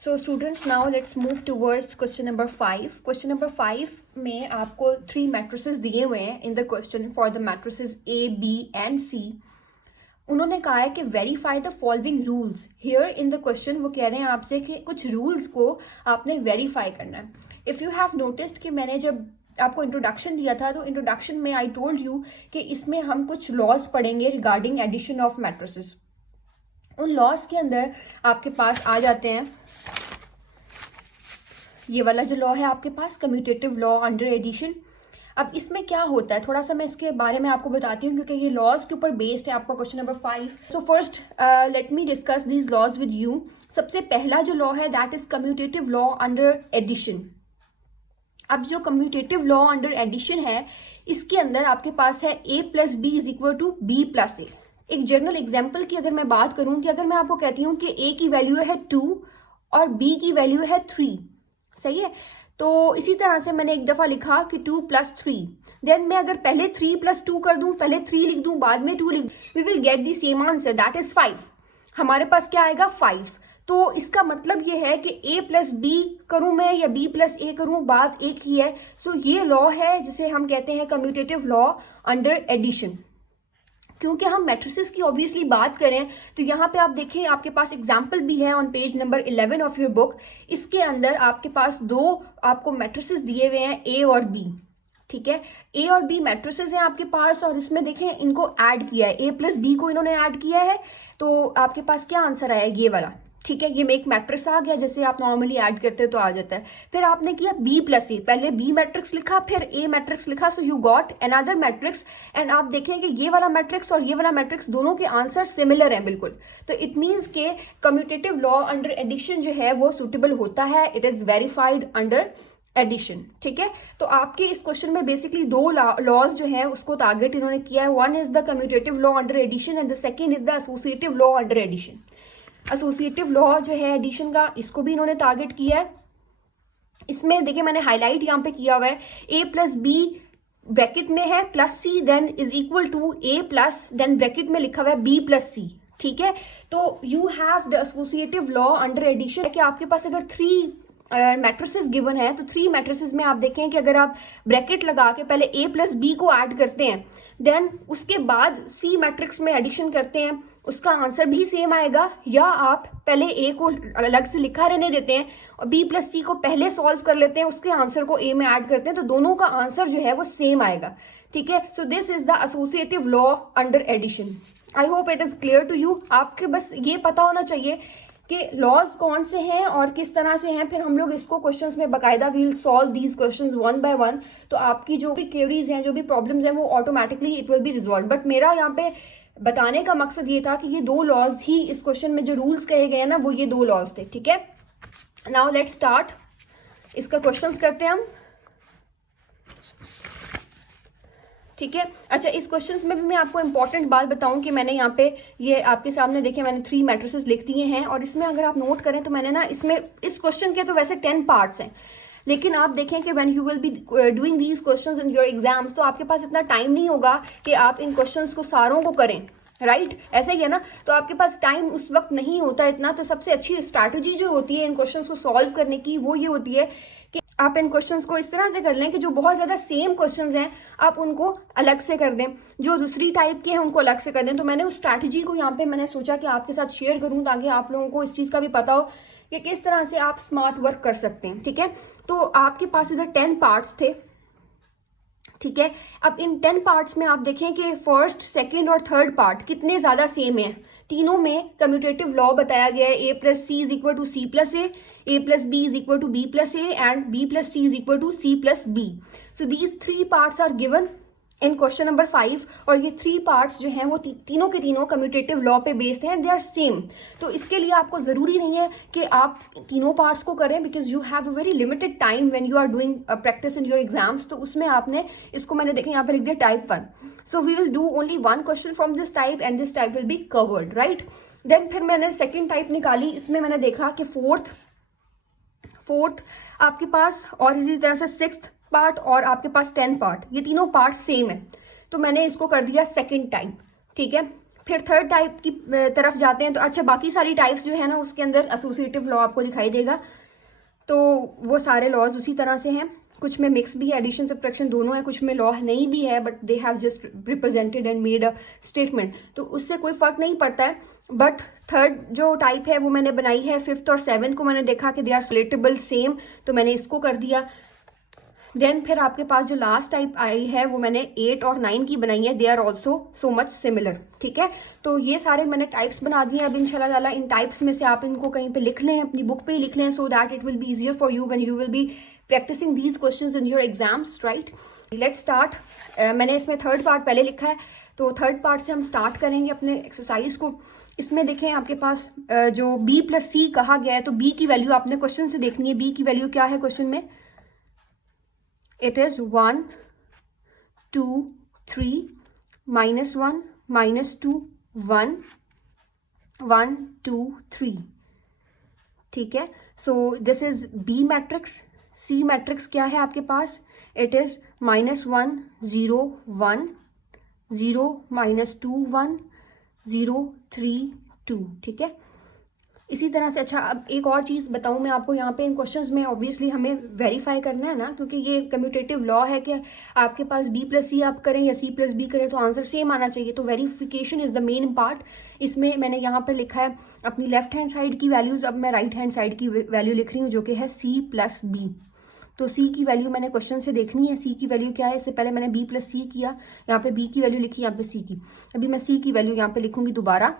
So students, now let's move towards question number 5. Question number 5 में आपको 3 matrices दिए हुए हैं in the question for the matrices A, B and C. उन्होंने कहा है कि verify the following rules. Here in the question वो कह रहे हैं आपसे कि कुछ रूल्स को आपने वेरीफाई करना है. इफ़ यू हैव नोटिस्ड कि मैंने जब आपको इंट्रोडक्शन दिया था तो इंट्रोडक्शन में आई टोल्ड यू कि इसमें हम कुछ लॉज पढ़ेंगे रिगार्डिंग एडिशन ऑफ मैट्रिसेस. उन लॉज के अंदर आपके पास आ जाते हैं ये वाला जो लॉ है आपके पास, कम्यूटेटिव लॉ अंडर एडिशन. अब इसमें क्या होता है थोड़ा सा मैं इसके बारे में आपको बताती हूँ क्योंकि ये लॉज के ऊपर बेस्ड है आपका question number 5. So first let me discuss these laws with you. सबसे पहला जो लॉ है that is commutative law under addition. अब जो कम्यूटेटिव लॉ अंडर एडिशन है इसके अंदर आपके पास है a plus B is equal to B plus A. एक जनरल एग्जाम्पल की अगर मैं बात करूं कि अगर मैं आपको कहती हूं कि a की वैल्यू है 2 और b की वैल्यू है 3, सही है. तो इसी तरह से मैंने एक दफा लिखा कि 2 प्लस 3, देन मैं अगर पहले 3 प्लस 2 कर दूं, पहले 3 लिख दूं बाद में 2 लिख दूं, we will get the same answer that is 5. हमारे पास क्या आएगा 5. तो इसका मतलब ये है कि a प्लस बी करूं मैं या b प्लस ए करूं बात एक ही है. सो ये लॉ है जिसे हम कहते हैं कम्यूटेटिव लॉ अंडर एडिशन. क्योंकि हम मैट्रिसेस की ऑब्वियसली बात करें तो यहाँ पे आप देखें आपके पास एग्जाम्पल भी है on page number 11 of your book. इसके अंदर आपके पास दो आपको मैट्रिसेस दिए हुए हैं a और b. ठीक है, a और b मैट्रिसेस हैं आपके पास और इसमें देखें इनको ऐड किया है, a प्लस बी को इन्होंने ऐड किया है. तो आपके पास क्या आंसर आया ये वाला. ठीक है, ये में एक मैट्रिक्स आ गया जैसे आप नॉर्मली ऐड करते हो तो आ जाता है. फिर आपने किया b प्लस ए, पहले b मैट्रिक्स लिखा फिर a मैट्रिक्स लिखा, so you got another matrix. And आप देखें कि ये वाला मैट्रिक्स और ये वाला मैट्रिक्स दोनों के आंसर सिमिलर हैं बिल्कुल. तो इट मीन्स के कम्यूटेटिव लॉ अंडर एडिशन जो है वो सुटेबल होता है, it is verified under addition. ठीक है, तो आपके इस क्वेश्चन में बेसिकली दो लॉज जो है उसको टारगेट इन्होंने किया है. One is the commutative law under addition and the second is the associative law under addition. Associative law जो है एडिशन का इसको भी इन्होंने टारगेट किया है. इसमें देखिए मैंने हाईलाइट यहाँ पे किया हुआ है a प्लस बी ब्रैकेट में है plus c then is equal to a plus then bracket में लिखा हुआ है b प्लस सी. ठीक है, तो you have the associative law under addition कि आपके पास अगर 3 मैट्रिसेस गिवन है तो 3 मैट्रिसेस में आप देखें कि अगर आप ब्रैकेट लगा के पहले a प्लस बी को ऐड करते हैं देन उसके बाद c मैट्रिक्स में एडिशन करते हैं उसका आंसर भी सेम आएगा, या आप पहले a को अलग से लिखा रहने देते हैं और b प्लस सी को पहले सॉल्व कर लेते हैं उसके आंसर को a में ऐड करते हैं तो दोनों का आंसर जो है वो सेम आएगा. ठीक है, so this is the associative law under addition. I hope it is clear to you. आपके बस ये पता होना चाहिए कि लॉज कौन से हैं और किस तरह से हैं. फिर हम लोग इसको क्वेश्चंस में बाकायदा we'll solve these questions one by one. तो आपकी जो भी क्वेरीज हैं जो भी प्रॉब्लम्स हैं वो automatically it will be resolve. But मेरा यहाँ पे बताने का मकसद ये था कि ये 2 लॉज ही इस क्वेश्चन में जो रूल्स कहे गए हैं ना वो ये 2 लॉज थे. ठीक है, नाउ लेट्स स्टार्ट. इसका क्वेश्चंस करते हैं हम. ठीक है, अच्छा इस क्वेश्चंस में भी मैं आपको इंपॉर्टेंट बात बताऊं कि मैंने यहाँ पे ये आपके सामने देखे मैंने 3 मैट्रिसेस लिख दिए हैं और इसमें अगर आप नोट करें तो मैंने ना इसमें इस क्वेश्चन के तो वैसे 10 पार्ट्स हैं लेकिन आप देखें कि when you will be doing these questions in your exams तो आपके पास इतना टाइम नहीं होगा कि आप इन क्वेश्चंस को सारों को करें. राइट, ऐसा ही है ना. तो आपके पास टाइम उस वक्त नहीं होता इतना. तो सबसे अच्छी स्ट्रैटेजी जो होती है इन क्वेश्चंस को सॉल्व करने की वो ये होती है कि आप इन क्वेश्चंस को इस तरह से कर लें कि जो बहुत ज़्यादा सेम क्वेश्चंस हैं आप उनको अलग से कर दें, जो दूसरी टाइप के हैं उनको अलग से कर दें. तो मैंने उस स्ट्रैटेजी को यहाँ पे मैंने सोचा कि आपके साथ शेयर करूँ ताकि आप लोगों को इस चीज़ का भी पता हो कि किस तरह से आप स्मार्ट वर्क कर सकते हैं. ठीक है, तो आपके पास इधर 10 पार्ट्स थे. ठीक है, अब इन 10 पार्ट्स में आप देखें कि फर्स्ट, सेकंड और थर्ड पार्ट कितने ज़्यादा सेम हैं. तीनों में कम्यूटेटिव लॉ बताया गया है. a plus c is equal to c plus a plus B is equal to B plus a and b plus c is equal to c plus b. So these 3 parts are given in question number 5 और ये 3 parts जो हैं वो तीनों के तीनों commutative law पे based हैं, दे आर सेम. तो इसके लिए आपको ज़रूरी नहीं है कि आप तीनों पार्ट्स को करें because you have a very limited time when you are doing practice in your exams. तो उसमें आपने इसको मैंने देखें यहाँ पे लिख दिया type 1. So we will do only 1 question from this type and this type will be covered. Right, then फिर मैंने सेकेंड टाइप निकाली. इसमें मैंने देखा कि फोर्थ आपके पास और इसी तरह से 6th पार्ट और आपके पास 10 पार्ट, ये तीनों पार्ट सेम है. तो मैंने इसको कर दिया सेकंड टाइप. ठीक है, फिर थर्ड टाइप की तरफ जाते हैं। तो अच्छा, बाकी सारी टाइप्स जो है ना उसके अंदर एसोसिएटिव लॉ आपको दिखाई देगा, तो वो सारे लॉज उसी तरह से हैं। कुछ में मिक्स भी है, एडिशन सब्ट्रैक्शन दोनों है, कुछ में लॉ नहीं भी है, but they have just represented and made a statement, तो उससे कोई फर्क नहीं पड़ता है। बट थर्ड जो टाइप है वो मैंने बनाई है, फिफ्थ और सेवन्थ को मैंने देखा कि दे आर रिलेटेबल सेम, तो मैंने इसको कर दिया। देन फिर आपके पास जो लास्ट टाइप आई है वो मैंने 8 और 9 की बनाई है, they are also so much similar, ठीक है। तो ये सारे मैंने टाइप्स बना दिए। अब इंशाल्लाह ताला इन टाइप्स में से आप इनको कहीं पे लिख लें, अपनी बुक पे ही लिख लें, so that it will be easier for you when you will be practising these questions in your exams, right. Let's start. मैंने इसमें थर्ड पार्ट पहले लिखा है, तो थर्ड पार्ट से हम स्टार्ट करेंगे अपने एक्सरसाइज को। इसमें देखें आपके पास जो b + c कहा गया है, तो b की वैल्यू आपने क्वेश्चन से देखनी है। b की वैल्यू क्या है क्वेश्चन में? इट इज 1 2 3 -1 -2 1 1 2 3, ठीक है। So this is b matrix. c matrix क्या है आपके पास? इट इज -1 0 1 0 -2 1 0 3 2, ठीक है। इसी तरह से अच्छा, अब एक और चीज़ बताऊं मैं आपको, यहाँ पे इन क्वेश्चंस में ऑब्वियसली हमें वेरीफाई करना है ना, क्योंकि ये कम्यूटेटिव लॉ है कि आपके पास b + c आप करें या c + b करें तो आंसर सेम आना चाहिए, तो verification is the main part. इसमें मैंने यहाँ पर लिखा है अपनी लेफ्ट हैंड साइड की वैल्यूज़, अब मैं राइट हैंड साइड की वैल्यू लिख रही हूँ जो कि है c + b। तो c की वैल्यू मैंने क्वेश्चन से देखनी है, c की वैल्यू क्या है। इससे पहले मैंने b + c किया, यहाँ पे b की वैल्यू लिखी, यहाँ पे c की। अभी मैं c की वैल्यू यहाँ पे लिखूंगी दोबारा।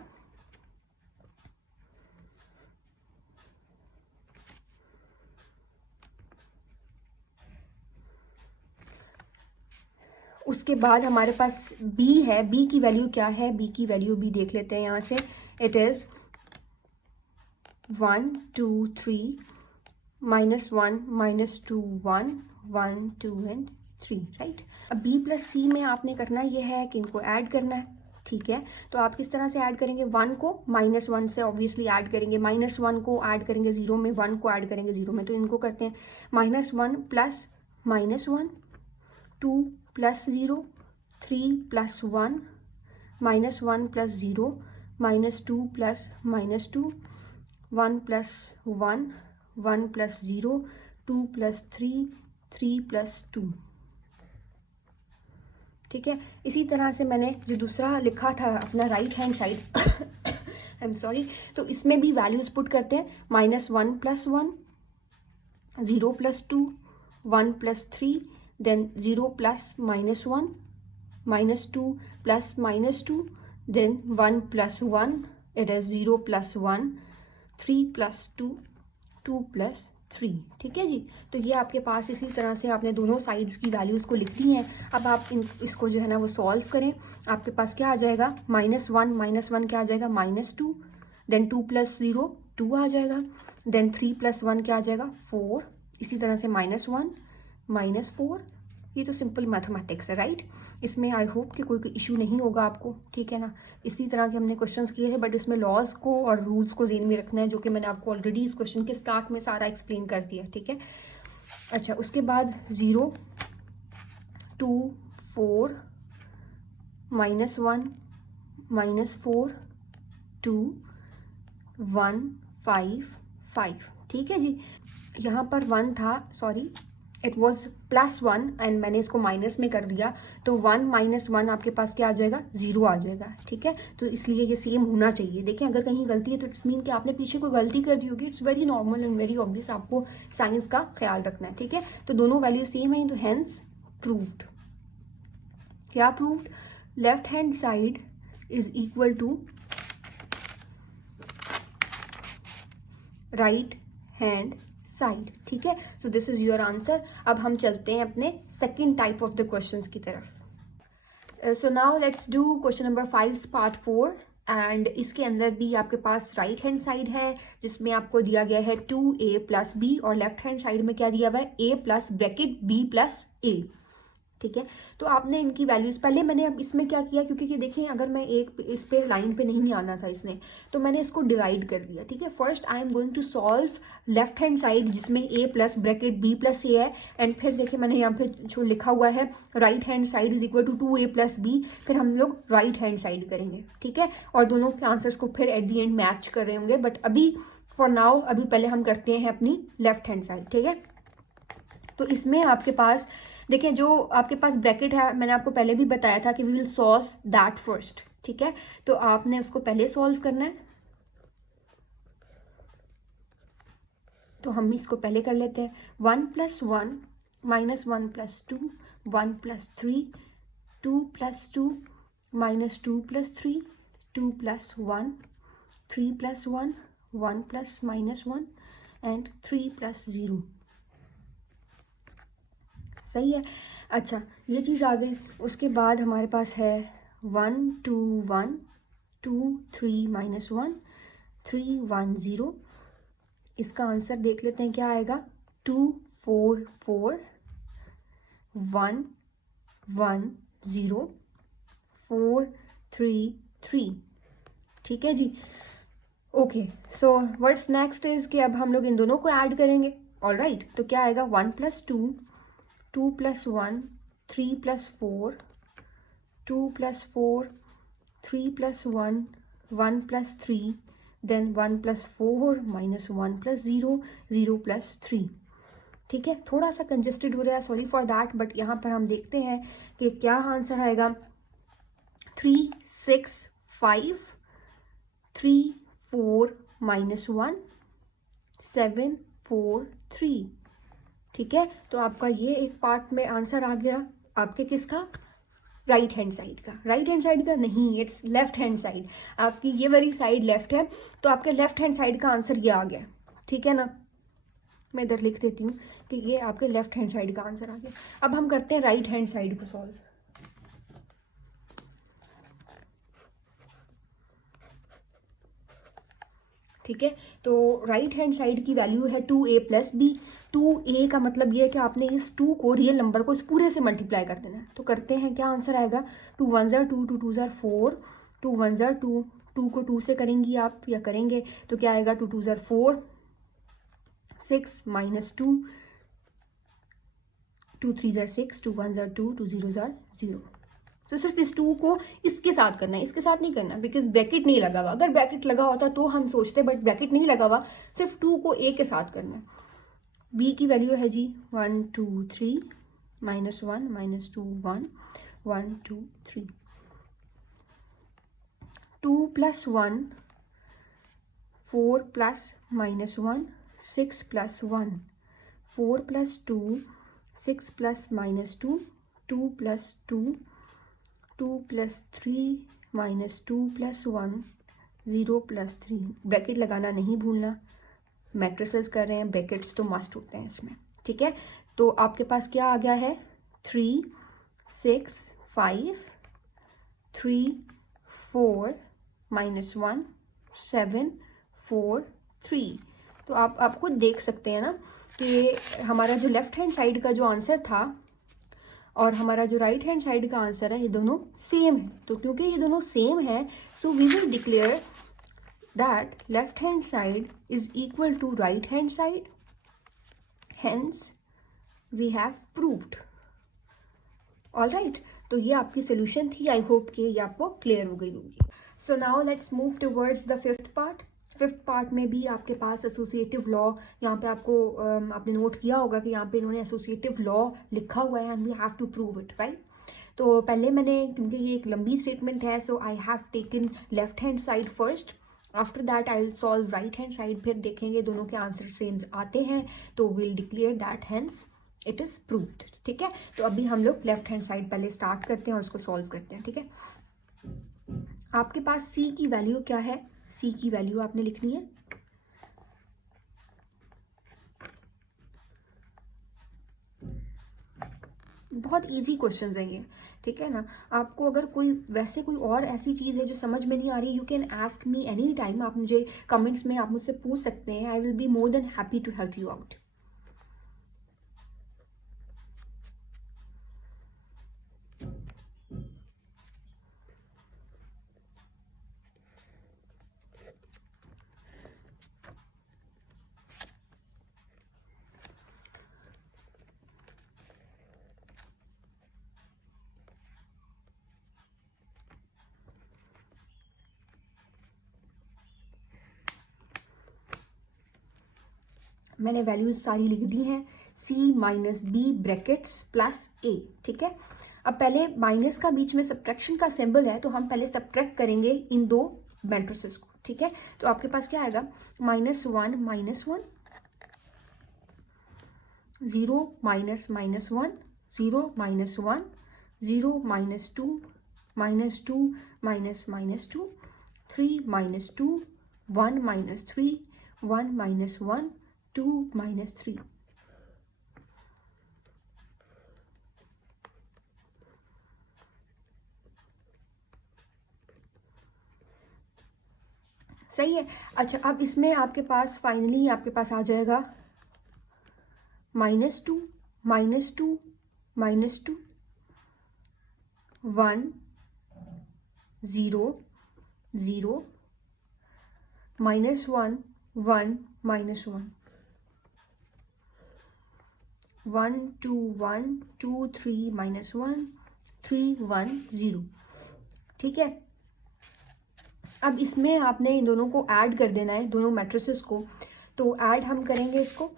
उसके बाद हमारे पास b है, b की वैल्यू क्या है? b की वैल्यू भी देख लेते हैं यहाँ से। It is 1 2 3 -1 -2 1 1 2 and 3, right. अब b + c में आपने करना ये है कि इनको ऐड करना है, ठीक है। तो आप किस तरह से ऐड करेंगे? 1 को -1 से ऑब्वियसली ऐड करेंगे, -1 को ऐड करेंगे 0 में, 1 को ऐड करेंगे 0 में, तो इनको करते हैं -1 + -1 2 + 0 3 + 1 -1 + 0 -2 + -2 1 + 1 1 + 0 2 + 3 3 + 2, ठीक है। इसी तरह से मैंने जो दूसरा लिखा था अपना right hand side I am sorry, तो इसमें भी वैल्यूज पुट करते हैं। -1 + 1 0 + 2 1 + 3 then 0 + -1 -2 + -2 then 1 + 1, it is 0 + 1 3 + 2 2 + 3, ठीक है जी। तो ये आपके पास इसी तरह से आपने दोनों साइड्स की वैल्यूज़ को लिख दी हैं। अब आप इसको जो है ना वो सॉल्व करें। आपके पास क्या आ जाएगा? -1 क्या आ जाएगा? -2, देन 2 + 0 2 आ जाएगा, देन 3 + 1 क्या आ जाएगा? 4। इसी तरह से -1 -4। ये तो सिंपल मैथमेटिक्स है, राइट। इसमें आई होप कि कोई इशू नहीं होगा आपको, ठीक है ना। इसी तरह के हमने क्वेश्चंस किए थे, बट इसमें लॉज को और रूल्स को ज़हन में रखना है, जो कि मैंने आपको ऑलरेडी इस क्वेश्चन के स्टार्ट में सारा एक्सप्लेन कर दिया, ठीक है। अच्छा, उसके बाद 0 2 4 -1 -4 2 1 5 5, ठीक है जी। यहाँ पर 1 था, सॉरी इट वॉज +1 एंड मैंने इसको माइनस में कर दिया, तो 1 - 1 आपके पास क्या आ जाएगा? 0 आ जाएगा, ठीक है। तो इसलिए ये सेम होना चाहिए। देखें, अगर कहीं गलती है तो इट्स मीन कि आपने पीछे कोई गलती कर दी होगी। It's very normal and very obvious, आपको साइंस का ख्याल रखना है, ठीक है। तो दोनों वैल्यू सेम है, तो हेंस प्रूव्ड। क्या proved? Left hand side is equal to right hand side, ठीक है। So this is your answer. अब हम चलते हैं अपने second type of the questions की तरफ। So now let's do question number 5 part 4, and इसके अंदर भी आपके पास राइट हैंड साइड है जिसमें आपको दिया गया है 2a + b, और लेफ्ट हैंड साइड में क्या दिया हुआ है? a + ब्रैकेट b + a, ठीक है। तो आपने इनकी वैल्यूज़ पहले मैंने अब इसमें क्या किया, क्योंकि ये देखें अगर मैं एक इस पे लाइन पे नहीं आना था इसने, तो मैंने इसको डिवाइड कर दिया, ठीक है। First I am going to solve left hand side जिसमें a plus bracket b plus A है, एंड फिर देखिए मैंने यहाँ पे जो लिखा हुआ है right hand side is equal to 2a plus b, फिर हम लोग राइट हैंड साइड करेंगे, ठीक है। और दोनों के आंसर्स को फिर एट दी एंड मैच कर रहे होंगे, बट अभी फॉर नाउ अभी पहले हम करते हैं अपनी लेफ्ट हैंड साइड, ठीक है। तो इसमें आपके पास देखिए जो आपके पास ब्रैकेट है, मैंने आपको पहले भी बताया था कि we will solve that first, ठीक है। तो आपने उसको पहले सॉल्व करना है, तो हम इसको पहले कर लेते हैं। 1 + 1 -1 + 2 1 + 3 2 + 2 -2 + 3 2 + 1 3 + 1 1 + -1 एंड 3 + 0। सही है। अच्छा ये चीज़ आ गई। उसके बाद हमारे पास है 1 2 1 2 3 -1 3 1 0। इसका आंसर देख लेते हैं क्या आएगा। 2 4 4 1 1 0 4 3 3, ठीक है जी। Okay so what's next is कि अब हम लोग इन दोनों को ऐड करेंगे। ऑलराइट, तो क्या आएगा 1 + 2 2 + 1 3 + 4 2 + 4 3 + 1 1 + 3 देन 1 + 4 -1 + 0 0 + 3, ठीक है। थोड़ा सा कंजेस्टेड हो रहा है, सॉरी फॉर दैट, बट यहाँ पर हम देखते हैं कि क्या आंसर आएगा। 3 6 5 3 4 -1 7 4 3, ठीक है। तो आपका ये एक पार्ट में आंसर आ गया आपके किसका, राइट हैंड साइड का। राइट हैंड साइड का नहीं, इट्स लेफ्ट हैंड साइड। आपकी ये वाली साइड लेफ्ट है, तो आपके लेफ्ट हैंड साइड का आंसर ये आ गया, ठीक है ना। मैं इधर लिख देती हूँ कि ये आपके लेफ्ट हैंड साइड का आंसर आ गया। अब हम करते हैं राइट हैंड साइड को सॉल्व। ठीक है, तो राइट हैंड साइड की वैल्यू है 2a + b। 2a का मतलब ये है कि आपने इस 2 को, रियल नंबर को, इस पूरे से मल्टीप्लाई कर देना है। तो करते हैं, क्या आंसर आएगा। 2 1 ज़ा 2 2 2 ज़ा 4 2 1 ज़ा 2 2 को 2 से करेंगी आप या करेंगे, तो क्या आएगा 2 2 ज़ा 4 6 -2 2 3 ज़ा 6 2 1 ज़ा 2 2 0 ज़ा 0। तो सिर्फ इस 2 को इसके साथ करना है, इसके साथ नहीं करना, बिकॉज ब्रैकेट नहीं लगा हुआ। अगर ब्रैकेट लगा होता तो हम सोचते, बट ब्रैकेट नहीं लगा हुआ, सिर्फ 2 को a के साथ करना है। b की वैल्यू है जी 1 2 3 -1 -2 1 1 2 3 2 + 1 4 + -1 6 + 1 4 + 2 6 + -2 2 + 2 2 + 3 -2 + 1 0 + 3। ब्रैकेट लगाना नहीं भूलना, मैट्रिसेस कर रहे हैं, ब्रैकेट्स तो मस्ट होते हैं इसमें, ठीक है। तो आपके पास क्या आ गया है 3 6 5 3 4 -1 7 4 3। तो आप खुद देख सकते हैं ना कि हमारा जो लेफ्ट हैंड साइड का जो आंसर था और हमारा जो राइट हैंड साइड का आंसर है, ये दोनों सेम है। तो क्योंकि ये दोनों सेम है, so we will declare that left hand side is equal to right hand side, hence we have proved. Alright, तो ये आपकी सोल्यूशन थी। आई होप कि ये आपको क्लियर हो गई होगी। सो now let's move towards the fifth part. Fifth part में भी आपके पास एसोसिएटिव लॉ, यहाँ पे आपको आपने नोट किया होगा कि यहाँ पे इन्होंने एसोसिएटिव लॉ लिखा हुआ है, and we have to prove it, right. तो पहले मैंने, क्योंकि ये एक लंबी स्टेटमेंट है, so I have taken left hand side first, after that I will solve right hand side. फिर देखेंगे दोनों के आंसर सेम आते हैं तो will declare that hence it is proved, ठीक है। तो अभी हम लोग लेफ्ट हैंड साइड पहले स्टार्ट करते हैं और उसको सॉल्व करते हैं, ठीक है। आपके पास c की वैल्यू क्या है, c की वैल्यू आपने लिखनी है बहुत इजी क्वेश्चंस है ये, ठीक है ना। आपको अगर कोई वैसे कोई और ऐसी चीज़ है जो समझ में नहीं आ रही, you can ask me any time. आप मुझे कमेंट्स में आप मुझसे पूछ सकते हैं, I will be more than happy to help you out. मैंने वैल्यूज सारी लिख दी हैं, c minus b brackets plus a, ठीक है। अब पहले माइनस का बीच में सब्ट्रैक्शन का सिंबल है, तो हम पहले सब्ट्रैक्ट करेंगे इन दो मैट्रिसेस को, ठीक है। तो आपके पास क्या आएगा, -1 -1 0 -1 0 -1 0 -2 -2 -2 3 -2 1 -3 1 -1 2 -3। सही है। अच्छा, अब इसमें आपके पास फाइनली आपके पास आ जाएगा -2 -2 -2 1 0 0 -1 1 -1 1 2 1 2 3 -1 3 1 0, ठीक है। अब इसमें आपने इन दोनों को ऐड कर देना है, दोनों मैट्रिसेस को। तो ऐड हम करेंगे इसको,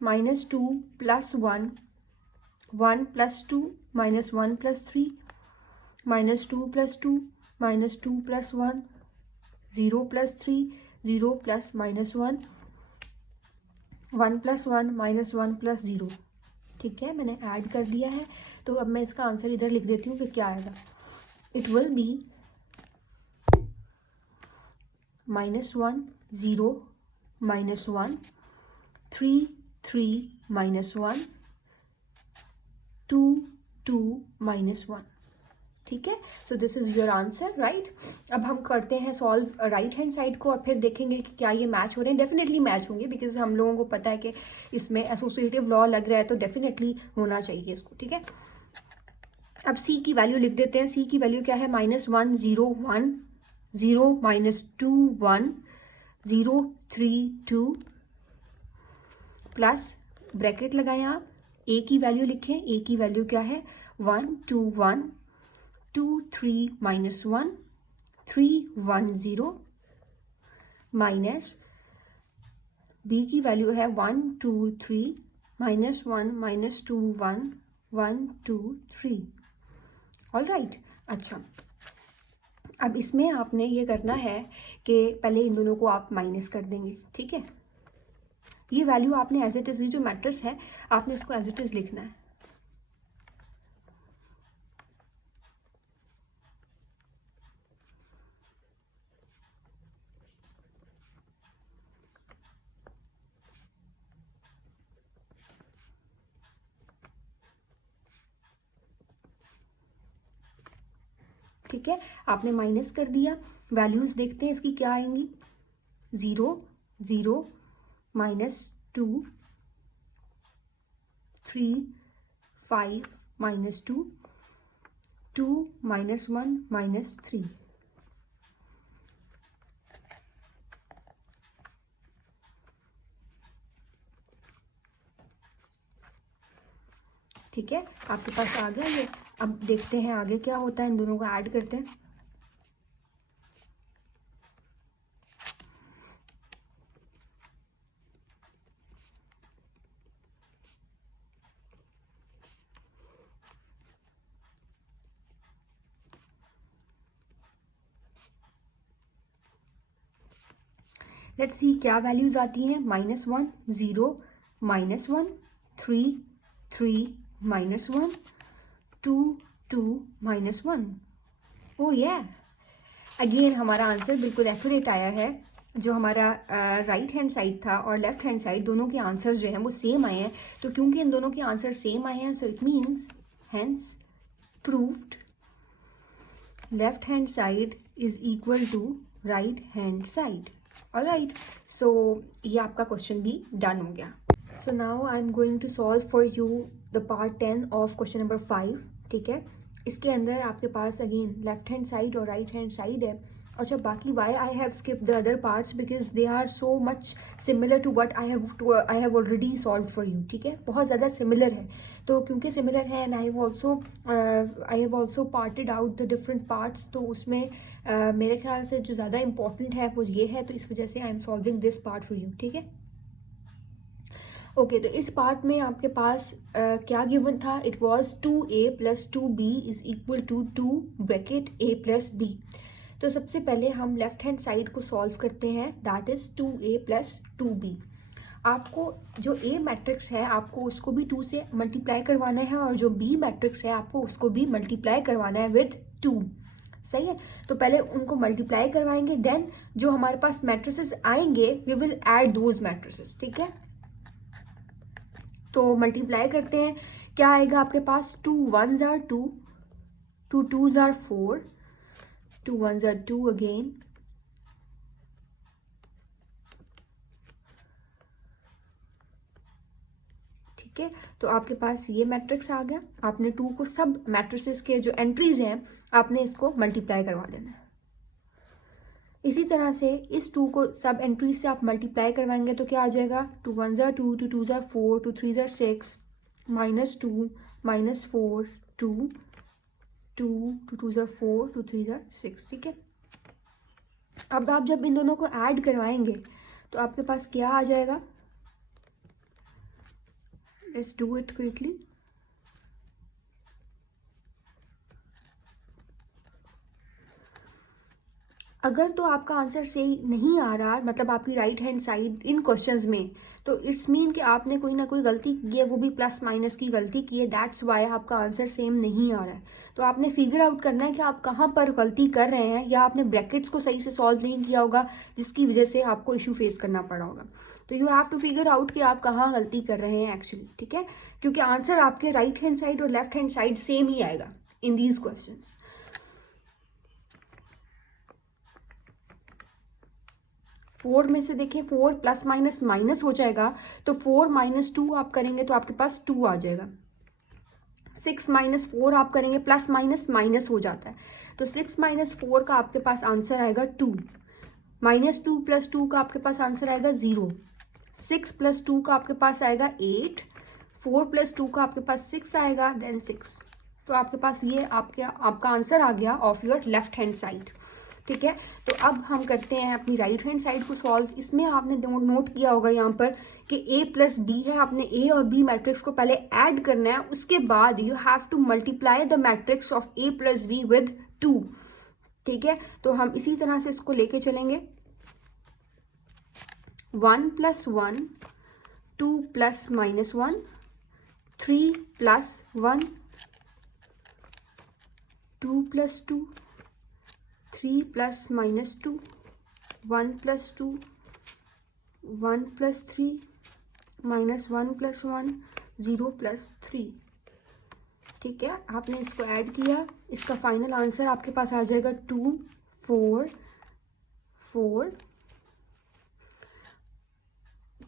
-2 + 1 1 + 2 -1 + 3 -2 + 2 -2 + 1 0 + 3 0 + -1 1 + 1 -1 + 0, ठीक है। मैंने ऐड कर दिया है। तो अब मैं इसका आंसर इधर लिख देती हूँ कि क्या आएगा। इट विल बी -1 0 -1 3 3 -1 2 2 -1, ठीक है। So this is your answer, right. अब हम करते हैं सॉल्व राइट हैंड साइड को, और फिर देखेंगे कि क्या ये मैच हो रहे हैं। डेफिनेटली मैच होंगे, बिकॉज हम लोगों को पता है कि इसमें एसोसिएटिव लॉ लग रहा है, तो डेफिनेटली होना चाहिए इसको, ठीक है। अब सी की वैल्यू लिख देते हैं। सी की वैल्यू क्या है, -1 0 1 0 -2 1 0 3 2 प्लस ब्रैकेट लगाएं आप। ए की वैल्यू लिखें। ए की वैल्यू क्या है, 1 2 1 2 3 -1 3 1 0 माइनस बी की वैल्यू है 1 2 3 -1 -2 1 1 2 3। All right. अच्छा, अब इसमें आपने ये करना है कि पहले इन दोनों को आप माइनस कर देंगे, ठीक है। ये वैल्यू आपने एज इट इज़, ये जो मैट्रिक्स है आपने इसको एज इट इज़ लिखना है। ठीक है, आपने माइनस कर दिया। वैल्यूज़ देखते हैं इसकी क्या आएंगी। 0 0 -2 3 5 -2 2 -1 -3। ठीक है, आपके पास आ गया ये। अब देखते हैं आगे क्या होता है, इन दोनों को ऐड करते हैं। लेट्स सी क्या वैल्यूज आती हैं। -1 0 -1 3 3 -1 2 2 -1। ओ ये अगेन हमारा आंसर बिल्कुल एक्यूरेट आया है। जो हमारा राइट हैंड साइड था और लेफ्ट हैंड साइड दोनों के आंसर्स जो हैं वो सेम आए हैं। तो क्योंकि इन दोनों के आंसर सेम आए हैं, so it means hence proved left hand side is equal to right hand side. Alright, so ये आपका क्वेश्चन भी डन हो गया। So now I am going to solve for you the part 10 of question number 5। ठीक है, इसके अंदर आपके पास अगेन लेफ्ट हैंड साइड और राइट हैंड साइड है। अच्छा, बाकी why I have skip the other parts because they are so much similar to what I have already solve for you, ठीक है, बहुत ज़्यादा सिमिलर है, तो क्योंकि सिमिलर है and I have also parted out the different parts, तो उसमें मेरे ख्याल से जो ज़्यादा इंपॉर्टेंट है वो ये है, तो इस वजह से I am solving this part for you, ठीक है। ओके, तो इस पार्ट में आपके पास क्या गिवन था, it was 2a + 2b = 2 bracket a + b। तो सबसे पहले हम लेफ्ट हैंड साइड को सॉल्व करते हैं, दैट इज 2a + 2b। आपको जो a मैट्रिक्स है आपको उसको भी 2 से मल्टीप्लाई करवाना है, और जो b मैट्रिक्स है आपको उसको भी मल्टीप्लाई करवाना है विद 2, सही है। तो पहले उनको मल्टीप्लाई करवाएंगे, देन जो हमारे पास मैट्रिसेस आएंगे we will add those matrices, ठीक है। तो मल्टीप्लाई करते हैं, क्या आएगा आपके पास, 2 1s are 2, 2 2s are 4, 2 1s are 2 again, ठीक है। तो आपके पास ये मैट्रिक्स आ गया, आपने 2 को सब मैट्रिसेस के जो एंट्रीज हैं आपने इसको मल्टीप्लाई करवा देना है। इसी तरह से इस 2 को सब एंट्रीज से आप मल्टीप्लाई करवाएंगे तो क्या आ जाएगा, 2 1s are 2, 2 2s are 4, 2 3s are 6, -2 -4 2 2 2 2s are 4, 2 3s are 6, ठीक है। अब आप जब इन दोनों को ऐड करवाएंगे तो आपके पास क्या आ जाएगा, लेट्स डू इट क्विकली। अगर तो आपका आंसर सही नहीं आ रहा, मतलब आपकी राइट हैंड साइड इन क्वेश्चंस में, तो इट्स मीन कि आपने कोई ना कोई गलती की है, वो भी प्लस माइनस की गलती की है, दैट्स वाई आपका आंसर सेम नहीं आ रहा है। तो आपने फिगर आउट करना है कि आप कहाँ पर गलती कर रहे हैं, या आपने ब्रैकेट्स को सही से सॉल्व नहीं किया होगा जिसकी वजह से आपको इशू फेस करना पड़ा होगा। तो you have to figure out कि आप कहाँ गलती कर रहे हैं एक्चुअली, ठीक है, क्योंकि आंसर आपके राइट हैंड साइड और लेफ्ट हैंड साइड सेम ही आएगा इन दीज क्वेश्चंस। 4 में से देखिए 4 प्लस माइनस माइनस हो जाएगा, तो 4 - 2 आप करेंगे तो आपके पास 2 आ जाएगा। 6 - 4 आप करेंगे, प्लस माइनस माइनस हो जाता है, तो 6 - 4 का आपके पास आंसर आएगा 2, -2 + 2 का आपके पास आंसर आएगा 0, 6 + 2 का आपके पास आएगा 8, 4 + 2 का आपके पास 6 आएगा, देन 6। तो आपके पास ये आपका आंसर आ गया of your left hand side, ठीक है। तो अब हम करते हैं अपनी राइट हैंड साइड को सॉल्व। इसमें आपने नोट किया होगा यहाँ पर कि a + b है, आपने a और b मैट्रिक्स को पहले ऐड करना है, उसके बाद you have to multiply the matrix of a + b with 2, ठीक है। तो हम इसी तरह से इसको लेके चलेंगे, 1 + 1, 2 + -1, 3 + 1, 2 + 2, 3 + -2, 1 + 2, 1 + 3, -1 + 1, 0 + 3, ठीक है। आपने इसको ऐड किया, इसका फाइनल आंसर आपके पास आ जाएगा 2 4 4,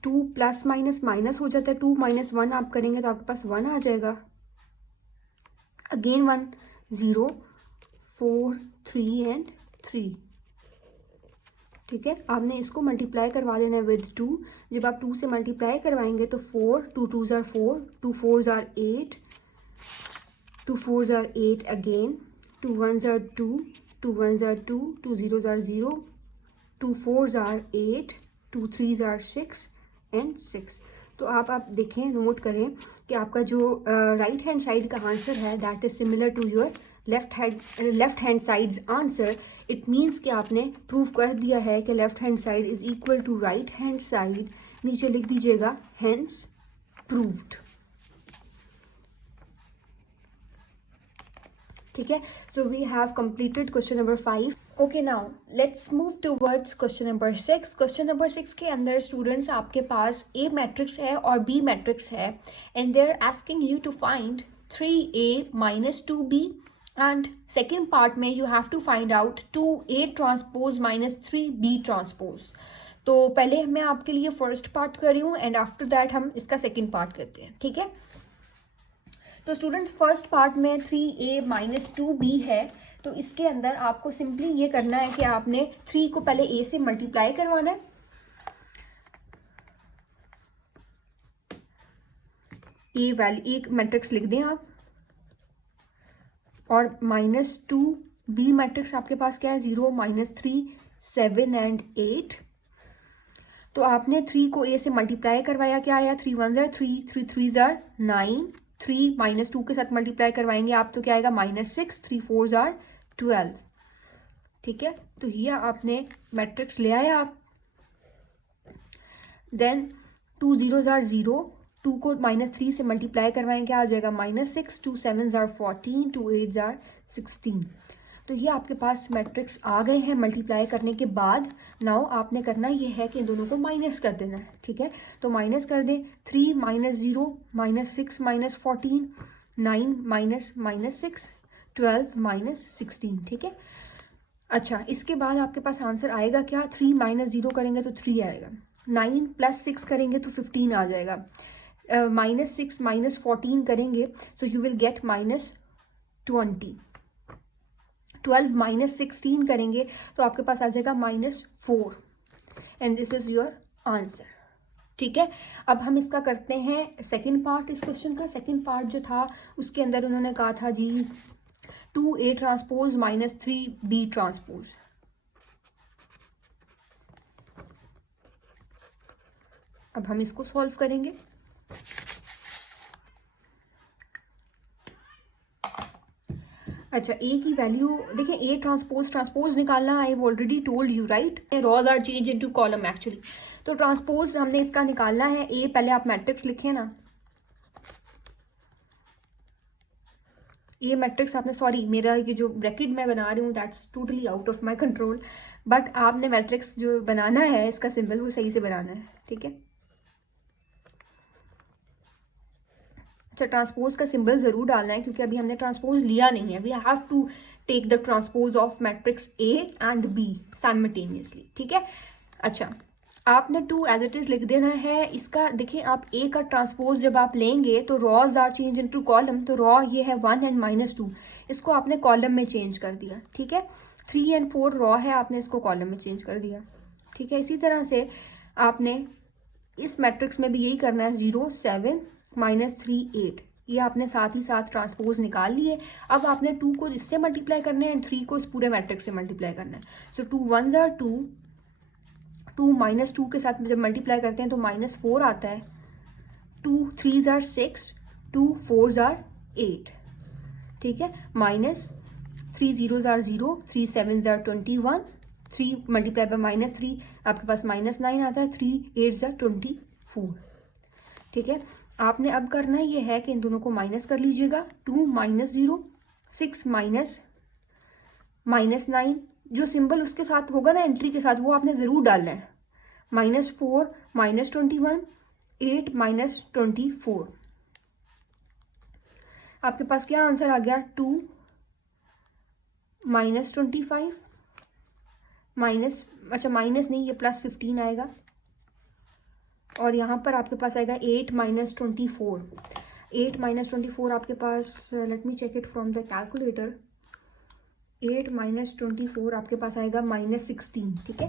2 प्लस माइनस माइनस हो जाता है, 2 - 1 आप करेंगे तो आपके पास 1 आ जाएगा, अगेन 1 0 4 3 एंड 3, ठीक है। आपने इसको मल्टीप्लाई करवा देना है विद 2। जब आप 2 से मल्टीप्लाई करवाएंगे तो 4, 2 2s are 4, 2 4s are 8, 2 4s are 8 again, 2 1s are 2, 2 1s are 2, 2 0s are 0, 2 4s are 8, 2 3s are 6 and 6। तो आप देखें, नोट करें कि आपका जो राइट हैंड साइड का आंसर है that is similar to your left hand side's answer. It means कि आपने प्रूव कर दिया है कि left hand side is equal to right hand side. नीचे लिख दीजिएगा हेंस प्रूव्ड, ठीक है। So we have completed question number 5। Okay, now let's move towards question number 6। Question number 6 के अंदर स्टूडेंट्स आपके पास A मैट्रिक्स है और B मैट्रिक्स है and they are asking you to find 3A - 2B and second part में you have to find out 2A transpose - 3B transpose. तो पहले मैं आपके लिए फर्स्ट पार्ट कर रही हूँ एंड आफ्टर दैट हम इसका सेकेंड पार्ट करते हैं, ठीक है। तो स्टूडेंट्स फर्स्ट पार्ट में 3A - 2B है, तो इसके अंदर आपको सिंपली ये करना है कि आपने 3 को पहले ए से मल्टीप्लाई करवाना है, ए वैल्यू एक मैट्रिक्स लिख दें आप, और -2 बी मैट्रिक्स आपके पास क्या है 0 -3 7 एंड 8। तो आपने 3 को ए से मल्टीप्लाई करवाया, क्या आया 3 1 ज़ार 3 3 3 ज़ार 9, 3 -2 के साथ मल्टीप्लाई करवाएंगे आप तो क्या आएगा -6 3 4 ज़ार 12। ठीक है, तो ये आपने मैट्रिक्स ले आया आप। देन 2 0 ज़ार 0, 2 को -3 से मल्टीप्लाई करवाएंगे, आ जाएगा -6 2 7 ज़ार 14 2 8 ज़ार 16। तो ये आपके पास मैट्रिक्स आ गए हैं मल्टीप्लाई करने के बाद। नाउ आपने करना ये है कि इन दोनों को माइनस कर देना है। ठीक है, तो माइनस कर दें, 3 -0 -6 -14 9 -6 12 -16। ठीक है, अच्छा इसके बाद आपके पास आंसर आएगा क्या, 3 -0 करेंगे तो 3 आएगा, 9 + 6 करेंगे तो 15 आ जाएगा, -6 -14 करेंगे तो यू विल गेट -20, 12 -16 करेंगे तो आपके पास आ जाएगा -4 and this is your answer. ठीक है, अब हम इसका करते हैं सेकंड पार्ट। इस क्वेश्चन का सेकंड पार्ट जो था उसके अंदर उन्होंने कहा था जी 2A ट्रांसपोज -3B ट्रांसपोज। अब हम इसको सॉल्व करेंगे। अच्छा, ए की वैल्यू देखें, ए ट्रांसपोज निकालना I have already told you right, rows are change into column actually. तो ट्रांसपोज हमने इसका निकालना है, ए पहले आप मैट्रिक्स लिखें ना, ये मैट्रिक्स आपने, सॉरी मेरा ये जो ब्रैकेट मैं बना रही हूँ that's totally out of my control, but आपने मैट्रिक्स जो बनाना है इसका सिंबल वो सही से बनाना है। ठीक है, अच्छा ट्रांसपोज का सिंबल जरूर डालना है क्योंकि अभी हमने ट्रांसपोज लिया नहीं है। We have to take the transpose of matrix a and b simultaneously. ठीक है, अच्छा आपने 2 एज इट इज लिख देना है। इसका देखिए, आप ए का ट्रांसपोज जब आप लेंगे तो rows are change into column, तो रॉ ये है 1 एंड -2, इसको आपने कॉलम में चेंज कर दिया। ठीक है, 3 एंड 4 रॉ है, आपने इसको कॉलम में चेंज कर दिया। ठीक है, इसी तरह से आपने इस मैट्रिक्स में भी यही करना है, 0 7 -3 8, ये आपने साथ ही साथ ट्रांसपोज निकाल लिए। अब आपने 2 को इससे मल्टीप्लाई करना है एंड 3 को इस पूरे मैट्रिक्स से मल्टीप्लाई करना है। सो 2 1 ज़ार 2, 2 -2 के साथ जब मल्टीप्लाई करते हैं तो -4 आता है, 2 3 ज़ार 6, 2 4 ज़ार 8। ठीक है, -3 0 ज़ार 0, 3 7 ज़ार 21, 3 मल्टीप्लाई बाय -3 आपके पास -9 आता है, 3 8 ज़ार 24। ठीक है, आपने अब करना ये है कि इन दोनों को माइनस कर लीजिएगा, 2 -0 6 -9, जो सिंबल उसके साथ होगा ना एंट्री के साथ वो आपने ज़रूर डालना है, -4 -21 8 -24। आपके पास क्या आंसर आ गया, 2 -25 माइनस, अच्छा माइनस नहीं, ये +15 आएगा, और यहाँ पर आपके पास आएगा 8 -24। 8 -24 आपके पास, let me check it from the calculator, 8 -24 आपके पास आएगा -16। ठीक है,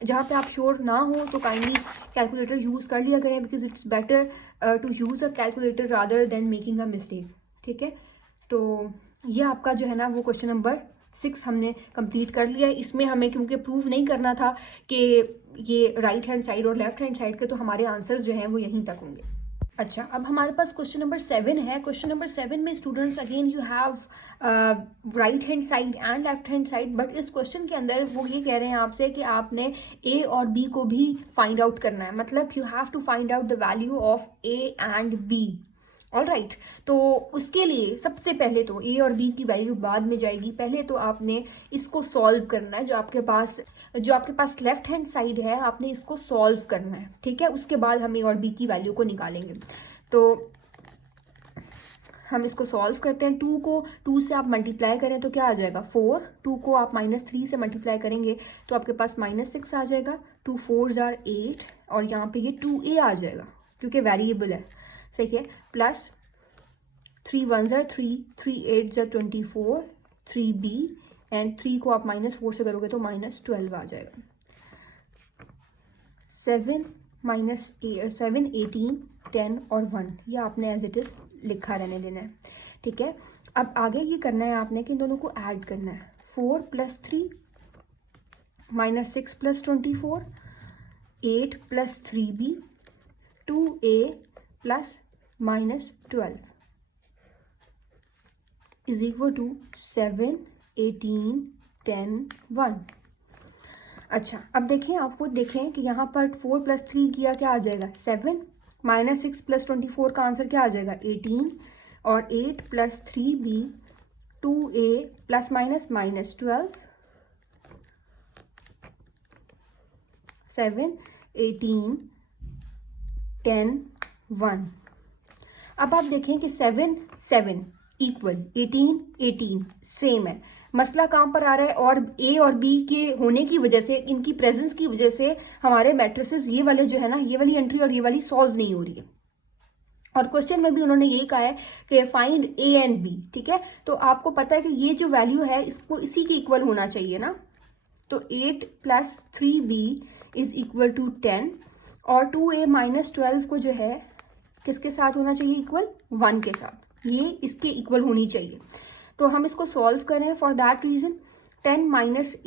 जहाँ पे आप श्योर ना हो तो काइंडली कैलकुलेटर यूज़ कर लिया करें, because it's better to use a calculator rather than making a mistake. ठीक है, तो ये आपका जो है ना वो क्वेश्चन नंबर 6 हमने कंप्लीट कर लिया है। इसमें हमें क्योंकि प्रूव नहीं करना था कि ये राइट हैंड साइड और लेफ्ट हैंड साइड के, तो हमारे आंसर्स जो हैं वो यहीं तक होंगे। अच्छा, अब हमारे पास क्वेश्चन नंबर 7 है। क्वेश्चन नंबर 7 में students again you have right hand side and left hand side, but इस क्वेश्चन के अंदर वो ये कह रहे हैं आपसे कि आपने ए और बी को भी फाइंड आउट करना है, मतलब you have to find out the value of a and b. All right, तो उसके लिए सबसे पहले तो ए और बी की वैल्यू बाद में जाएगी, पहले तो आपने इसको सॉल्व करना है। जो आपके पास लेफ्ट हैंड साइड है आपने इसको सॉल्व करना है। ठीक है, उसके बाद हम ए और बी की वैल्यू को निकालेंगे। तो हम इसको सॉल्व करते हैं। 2 को 2 से आप मल्टीप्लाई करें तो क्या आ जाएगा, 4। 2 को आप -3 से मल्टीप्लाई करेंगे तो आपके पास -6 आ जाएगा, 2 4 ज़ार 8, और यहाँ पे ये 2a आ जाएगा क्योंकि वेरिएबल है। सही है, plus 3 1 tsar 3, 3 8 tsar 24, 3b and 3 को आप -4 से करोगे तो -12 आ जाएगा। 7 7 18 10 और 1 ये आपने एज इट इज़ लिखा रहने देना है, ठीक है। अब आगे ये करना है आपने कि इन दोनों को ऐड करना है। 4 + 3 -6 + 24 8 + 3b 2a + -12 is equal to 7 18 10 1। अच्छा, अब देखें, आपको देखें कि यहाँ पर 4 + 3 किया क्या आ जाएगा 7, -6 + 24 का आंसर क्या आ जाएगा 18 और 8 + 3b 2a ± -12 7 18 10 1। अब आप देखें कि 7 7 इक्वल 18 18 सेम है। मसला कहाँ पर आ रहा है, और ए और बी के होने की वजह से, इनकी प्रेजेंस की वजह से हमारे मैट्रिसेस ये वाले जो है ना, ये वाली एंट्री और ये वाली सॉल्व नहीं हो रही है। और क्वेश्चन में भी उन्होंने यही कहा है कि फाइंड ए एंड बी, ठीक है। तो आपको पता है कि ये जो वैल्यू है इसको इसी के इक्वल होना चाहिए ना। तो 8 + 3b इज इक्वल टू 10 और 2a - 12 को जो है किसके साथ होना चाहिए इक्वल 1 के साथ, ये इसके इक्वल होनी चाहिए। तो हम इसको सॉल्व करें फॉर दैट रीज़न 10 -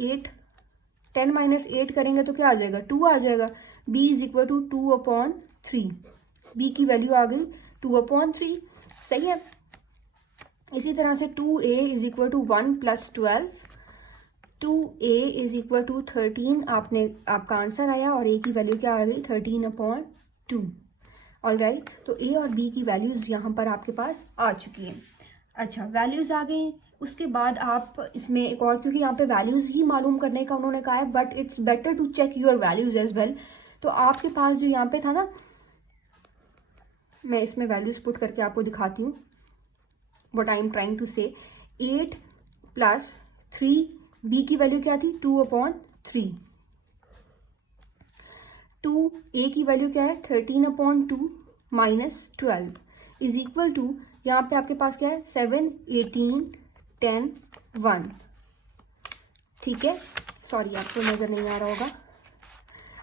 8 करेंगे तो क्या आ जाएगा 2 आ जाएगा। b is equal to 2/3, b की वैल्यू आ गई 2/3, सही है। इसी तरह से 2a is equal to 1 + 12 2a is equal to 13 आपका आंसर आया और a की वैल्यू क्या आ गई 13/2। ऑल राइट, तो a और b की वैल्यूज़ यहाँ पर आपके पास आ चुकी हैं। अच्छा, वैल्यूज़ आ गई, उसके बाद आप इसमें एक और, क्योंकि यहाँ पे वैल्यूज़ ही मालूम करने का उन्होंने कहा है, but it's better to check your values as well. तो आपके पास जो यहाँ पे था ना, मैं इसमें वैल्यूज़ पुट करके आपको दिखाती हूँ what I am trying to say. 8 + 3 b की वैल्यू क्या थी 2/3, 2a की वैल्यू क्या है 13/2 - 12 इज इक्वल टू, यहाँ पे आपके पास क्या है 7 18 10 1, ठीक है। सॉरी, आपको नज़र नहीं आ रहा होगा।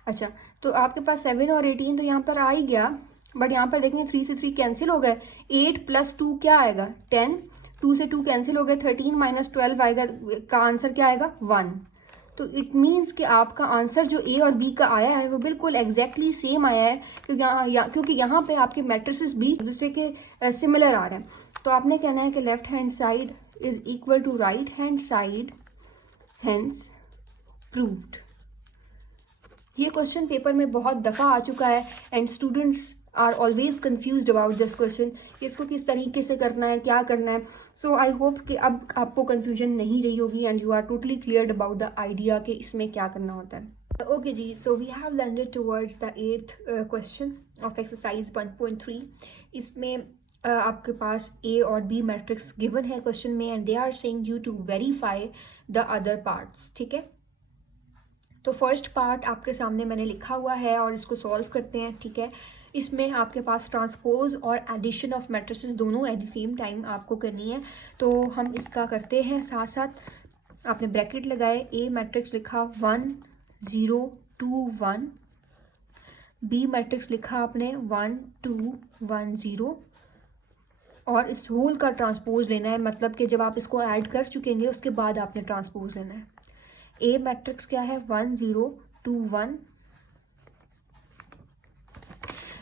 अच्छा, तो आपके पास 7 और 18 तो यहाँ पर आ ही गया, बट यहाँ पर देखेंगे 3 से 3 कैंसिल हो गए। 8 + 2 क्या आएगा 10, 2 से 2 कैंसिल हो गए, 13 - 12 आएगा, का आंसर क्या आएगा 1। तो इट मीन्स कि आपका आंसर जो ए और बी का आया है वो बिल्कुल एग्जैक्टली सेम आया है, क्योंकि यहाँ पे आपके मैट्रिसेस भी एक दूसरे के सिमिलर आ रहे हैं। तो आपने कहना है कि left hand side is equal to right hand side, hence proved. ये क्वेश्चन पेपर में बहुत दफ़ा आ चुका है and students are always confused about this question, इसको किस तरीके से करना है, क्या करना है। सो आई होप कि अब आपको कन्फ्यूजन नहीं रही होगी and you are totally cleared about the idea कि इसमें क्या करना होता है। ओके जी, so we have landed towards the 8th question of exercise 1.3। इसमें आपके पास ए और बी मैट्रिक्स गिवन है क्वेश्चन में and they are saying you to verify the other parts, ठीक है। तो फर्स्ट पार्ट आपके सामने मैंने लिखा हुआ है और इसको सॉल्व करते हैं, ठीक है। इसमें आपके पास ट्रांसपोज और एडिशन ऑफ मैट्रिसेस दोनों एट द सेम टाइम आपको करनी है। तो हम इसका करते हैं साथ साथ। आपने ब्रैकेट लगाए, ए मैट्रिक्स लिखा 1 0 2 1, बी मैट्रिक्स लिखा आपने 1 2 1 0, और इस होल का ट्रांसपोज लेना है, मतलब कि जब आप इसको ऐड कर चुकेंगे उसके बाद आपने ट्रांसपोज लेना है। ए मैट्रिक्स क्या है 1 0 2 1,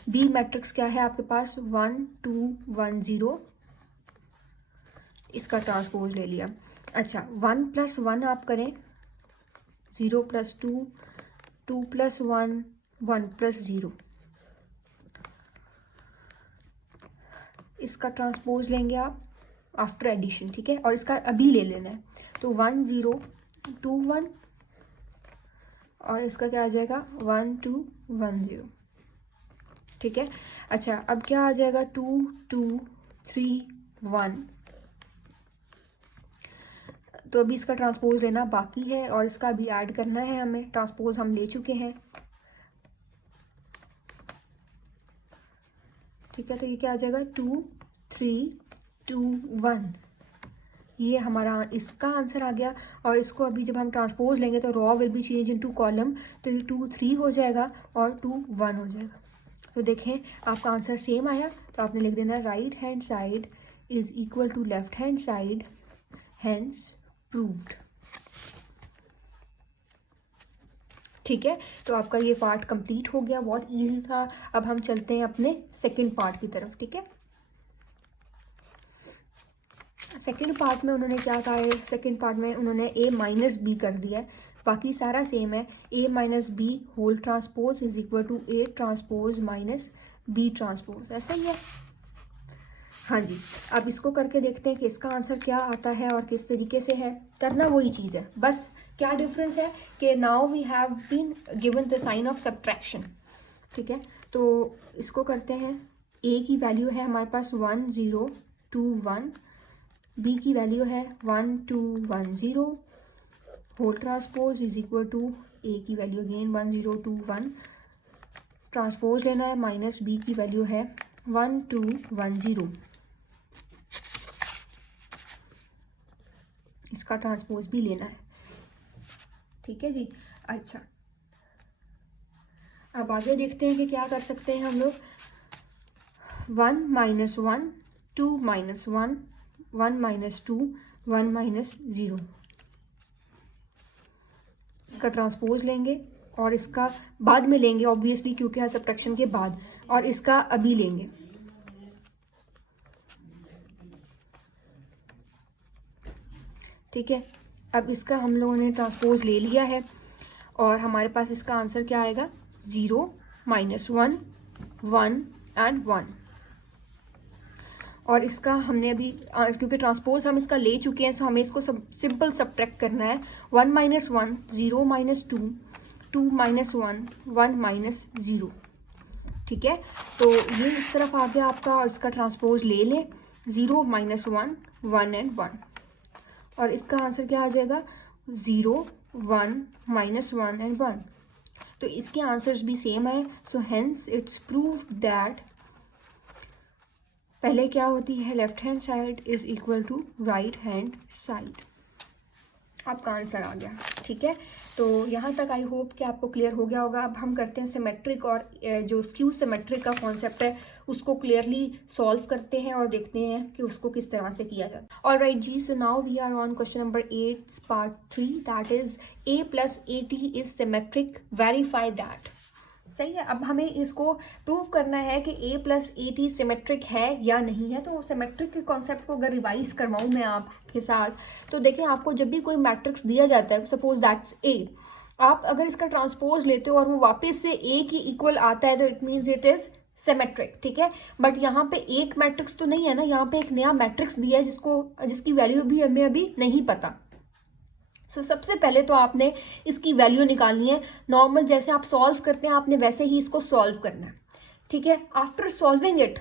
बी मैट्रिक्स क्या है आपके पास 1 2 1 0, इसका ट्रांसपोज ले लिया। अच्छा, 1 + 1 आप करें, 0 + 2 2 + 1 1 + 0, इसका ट्रांसपोज लेंगे आप आफ्टर एडिशन, ठीक है। और इसका अभी ले लेना है, तो 1 0 2 1 और इसका क्या आ जाएगा 1 2 1 0, ठीक है। अच्छा, अब क्या आ जाएगा 2 2 3 1, तो अभी इसका ट्रांसपोज लेना बाकी है और इसका अभी ऐड करना है हमें। ट्रांसपोज हम ले चुके हैं, ठीक है। तो ये क्या आ जाएगा 2 3 2 1, ये हमारा इसका आंसर आ गया। और इसको अभी जब हम ट्रांसपोज लेंगे तो raw will be change into column, तो ये 2 3 हो जाएगा और 2 1 हो जाएगा। तो देखें आपका आंसर सेम आया, तो आपने लिख देना right hand side is equal to left hand side, hence proved. ठीक है, तो आपका ये पार्ट कंप्लीट हो गया, बहुत इजी था। अब हम चलते हैं अपने सेकंड पार्ट की तरफ। ठीक है, सेकंड पार्ट में उन्होंने क्या कहा है, सेकंड पार्ट में उन्होंने a माइनस बी कर दिया है, बाकी सारा सेम है। a minus b whole transpose is equal to a transpose minus b transpose, ऐसा ही है। हाँ जी, अब इसको करके देखते हैं कि इसका आंसर क्या आता है और किस तरीके से है। करना वही चीज़ है, बस क्या डिफरेंस है कि now we have been given the sign of subtraction. ठीक है, तो इसको करते हैं। a की वैल्यू है हमारे पास 1 0 2 1, b की वैल्यू है 1 2 1 0, whole transpose is equal to a की वैल्यू अगेन 1 0 2 1, ट्रांसपोज लेना है माइनस b की वैल्यू है 1 2 1 0, इसका ट्रांसपोज भी लेना है। ठीक है जी, अच्छा अब आगे देखते हैं कि क्या कर सकते हैं हम लोग। 1 माइनस 1 2 माइनस 1 1 माइनस 2 1 माइनस 0, इसका ट्रांसपोज लेंगे और इसका बाद में लेंगे ऑब्वियसली क्योंकि है सब्ट्रैक्शन के बाद, और इसका अभी लेंगे। ठीक है, अब इसका हम लोगों ने ट्रांसपोज ले लिया है और हमारे पास इसका आंसर क्या आएगा 0 माइनस 1 1 एंड 1। और इसका हमने अभी क्योंकि ट्रांसपोज हम इसका ले चुके हैं, सो हमें इसको सिंपल सब्ट्रैक्ट करना है। 1 माइनस 1 0 माइनस 2 2 माइनस 1 1 माइनस 0। ठीक है, तो ये इस तरफ आ गया आपका, और इसका ट्रांसपोज ले लें 0 माइनस 1 1 एंड 1, और इसका आंसर क्या आ जाएगा 0 1 माइनस 1 एंड 1। तो इसके आंसर्स भी सेम है, so hence it's proved that पहले क्या होती है left hand side is equal to right hand side. आपका आंसर आ गया। ठीक है, तो यहाँ तक आई होप कि आपको क्लियर हो गया होगा। अब हम करते हैं सिमेट्रिक, और जो स्क्यू सिमेट्रिक का कॉन्सेप्ट है उसको क्लियरली सॉल्व करते हैं और देखते हैं कि उसको किस तरह से किया जाता है। ऑलराइट जी, so now we are on question number 8 part 3, that is a plus a t is symmetric, verify that. सही है, अब हमें इसको प्रूव करना है कि a plus a T symmetric है या नहीं है। तो सिमेट्रिक के कॉन्सेप्ट को अगर रिवाइज करवाऊँ मैं आपके साथ, तो देखें आपको जब भी कोई मैट्रिक्स दिया जाता है, सपोज दैट्स a, आप अगर इसका ट्रांसपोज लेते हो और वो वापस से a की इक्वल आता है तो it means it is symmetric. ठीक है, बट यहाँ पे एक मैट्रिक्स तो नहीं है ना, यहाँ पे एक नया मैट्रिक्स दिया है जिसकी वैल्यू भी हमें अभी नहीं पता। सो सबसे पहले तो आपने इसकी वैल्यू निकालनी है। नॉर्मल जैसे आप सॉल्व करते हैं आपने वैसे ही इसको सॉल्व करना है। ठीक है, आफ्टर सॉल्विंग इट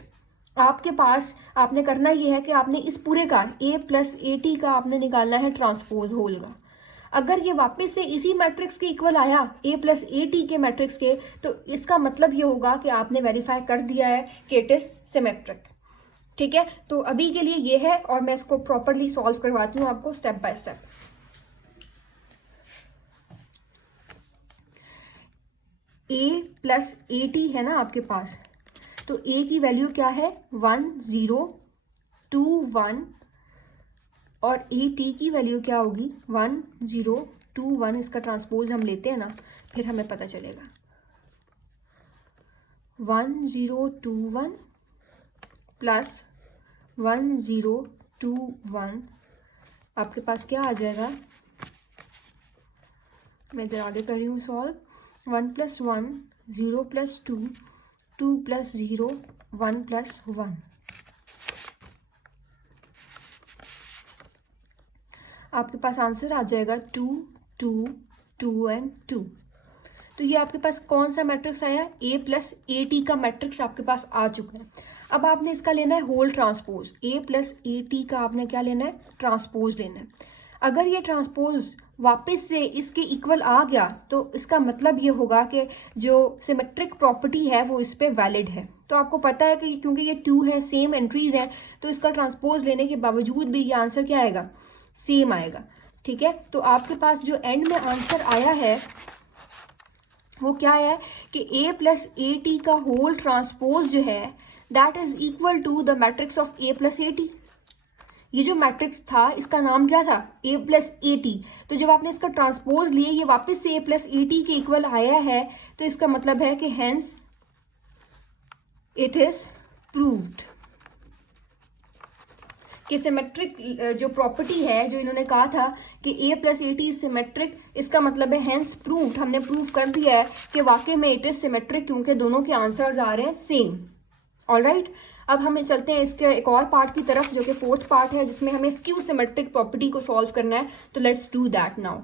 आपके पास आपने करना ये है कि आपने इस पूरे का a प्लस ए टी का आपने निकालना है ट्रांसपोज होल का। अगर ये वापस से इसी मैट्रिक्स के इक्वल आया a प्लस ए टी के मैट्रिक्स के, तो इसका मतलब ये होगा कि आपने वेरीफाई कर दिया है कि इट इज सिमेट्रिक। ठीक है, तो अभी के लिए ये है और मैं इसको प्रॉपरली सॉल्व करवाती हूँ आपको step by step. a plus a T है ना आपके पास, तो a की वैल्यू क्या है 1 0 2 1, और ए टी की वैल्यू क्या होगी 1 0 2 1। इसका ट्रांसपोज हम लेते हैं ना, फिर हमें पता चलेगा 1 0 2 1 प्लस 1 0 2 1, आपके पास क्या आ जाएगा, मैं इधर आगे कर रही हूँ solve. 1 plus 1 0 plus 2 2 plus 0 1 plus 1। आपके पास आंसर आ जाएगा 2 2 2 एंड 2। तो ये आपके पास कौन सा मैट्रिक्स आया, a प्लस ए टी का मैट्रिक्स आपके पास आ चुका है। अब आपने इसका लेना है whole transpose, a plus a t का आपने क्या लेना है ट्रांसपोज लेना है। अगर ये ट्रांसपोज वापस से इसके इक्वल आ गया तो इसका मतलब ये होगा कि जो सिमेट्रिक प्रॉपर्टी है वो इस पर वैलिड है। तो आपको पता है कि क्योंकि ये 2 है, सेम एंट्रीज हैं, तो इसका ट्रांसपोज लेने के बावजूद भी ये आंसर क्या आएगा सेम आएगा, ठीक है। तो आपके पास जो एंड में आंसर आया है वो क्या है कि a प्लस ए टी का होल ट्रांसपोज जो है that is equal to the matrix of a plus a t. ये जो मैट्रिक्स था इसका नाम क्या था, a प्लस ए टी। तो जब आपने इसका ट्रांसपोज लिए ये वापस से a प्लस ए टी के इक्वल आया है, तो इसका मतलब है कि हेंस इट इज प्रूव्ड कि सिमेट्रिक जो प्रॉपर्टी है जो इन्होंने कहा था कि a plus a T symmetric, इसका मतलब है हेंस प्रूव्ड, हमने प्रूव कर दिया है कि वाकई में इट इज सिमेट्रिक क्योंकि दोनों के आंसर्स आ रहे हैं सेम। ऑलराइट, अब हमें चलते हैं इसके एक और पार्ट की तरफ जो कि फोर्थ पार्ट है जिसमें हमें स्क्यू सिमेट्रिक प्रॉपर्टी को सॉल्व करना है। तो let's do that now.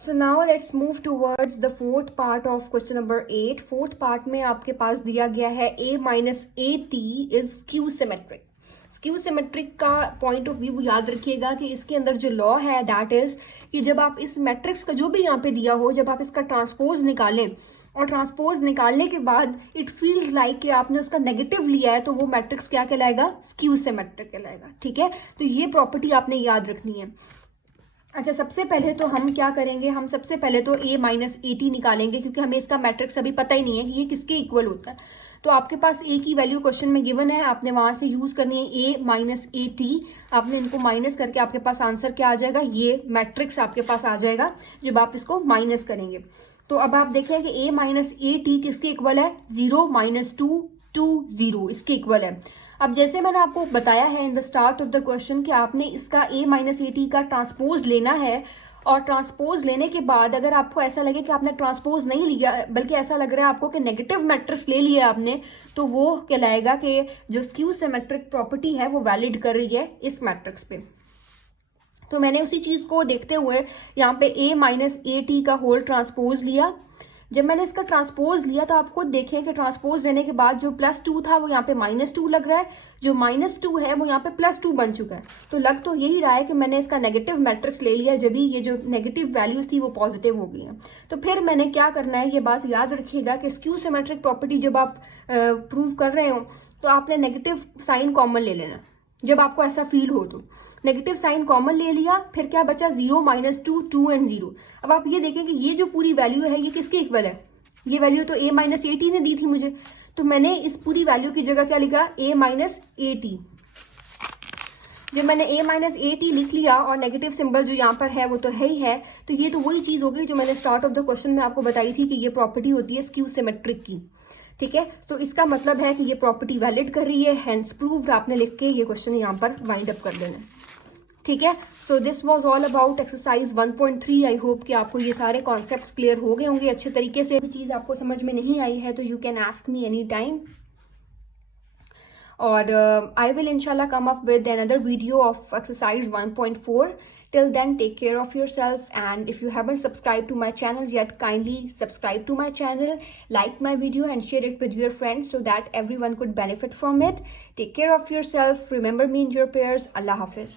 So now let's move towards the fourth part of question number 8. Fourth part में आपके पास दिया गया है a minus a t is skew symmetric. Skew symmetric का पॉइंट ऑफ व्यू याद रखिएगा कि इसके अंदर जो लॉ है दैट इज कि जब आप इस मैट्रिक्स का जो भी यहाँ पे दिया हो, जब आप इसका ट्रांसपोज निकालें और ट्रांसपोज निकालने के बाद इट फील्स लाइक कि आपने उसका नेगेटिव लिया है, तो वो मैट्रिक्स क्या कहलाएगा, स्क्यू सिमेट्रिक कहलाएगा, ठीक है। तो ये प्रॉपर्टी आपने याद रखनी है। अच्छा, सबसे पहले तो हम क्या करेंगे, हम सबसे पहले तो a माइनस ए टी निकालेंगे क्योंकि हमें इसका मैट्रिक्स अभी पता ही नहीं है कि ये किसके इक्वल होता है। तो आपके पास a की वैल्यू क्वेश्चन में गिवन है, आपने वहां से यूज करनी है a माइनस ए टी। आपने इनको माइनस करके आपके पास आंसर क्या आ जाएगा, ये मैट्रिक्स आपके पास आ जाएगा जब आप इसको माइनस करेंगे। तो अब आप देखें कि a माइनस ए टी किसके इक्वल है, 0 माइनस 2 2 0 इसके इक्वल है। अब जैसे मैंने आपको बताया है in the start of the question कि आपने इसका a माइनस ए टी का ट्रांसपोज लेना है, और ट्रांसपोज लेने के बाद अगर आपको ऐसा लगे कि आपने ट्रांसपोज नहीं लिया बल्कि ऐसा लग रहा है आपको कि नेगेटिव मैट्रिक्स ले लिया आपने, तो वो कहलाएगा कि जो स्क्यू सिमेट्रिक प्रॉपर्टी है वो वैलिड कर रही है इस मैट्रिक्स पे। तो मैंने उसी चीज़ को देखते हुए यहाँ पे a माइनस ए टी का होल ट्रांसपोज लिया। जब मैंने इसका ट्रांसपोज लिया तो आप खुद देखें कि ट्रांसपोज लेने के बाद जो +2 था वो यहाँ पे -2 लग रहा है, जो -2 है वो यहाँ पे +2 बन चुका है। तो लग तो यही रहा है कि मैंने इसका नेगेटिव मैट्रिक्स ले लिया, जब भी ये जो नेगेटिव वैल्यूज थी वो पॉजिटिव हो गई हैं। तो फिर मैंने क्या करना है, ये बात याद रखिएगा कि स्क्यू सिमेट्रिक प्रॉपर्टी जब आप प्रूव कर रहे हो तो आपने नेगेटिव साइन कॉमन ले लेना। जब आपको ऐसा फील हो तो नेगेटिव साइन कॉमन ले लिया, फिर क्या बचा, 0 माइनस 2 2 एंड 0। अब आप ये देखें कि ये जो पूरी वैल्यू है ये किसके इक्वल है, ये वैल्यू तो a माइनस ए टी ने दी थी मुझे, तो मैंने इस पूरी वैल्यू की जगह क्या लिखा, a माइनस ए टी। जब मैंने a माइनस ए टी लिख लिया और नेगेटिव सिंबल जो यहाँ पर है वो तो है ही है, तो ये तो वही चीज़ हो गई जो मैंने स्टार्ट ऑफ द क्वेश्चन में आपको बताई थी कि ये प्रॉपर्टी होती है स्क्यू सिमेट्रिक की, ठीक है। तो इसका मतलब है कि ये प्रॉपर्टी वैलिड कर रही है, हेंस प्रूव्ड आपने लिख के ये क्वेश्चन यहाँ पर वाइंड अप कर देना, ठीक है। So this was all about exercise 1.3। I hope कि आपको ये सारे कॉन्सेप्ट्स क्लियर हो गए होंगे अच्छे तरीके से। कोई चीज़ आपको समझ में नहीं आई है तो you can ask me any time, और आई विल इंशाल्लाह come up with another video of exercise 1.4. Till then, take care of yourself, and if you haven't subscribed to my channel yet, kindly subscribe to my channel, like my video and share it with your friends so that everyone could benefit from it. Take care of yourself. Remember me in your prayers. Allah Hafiz.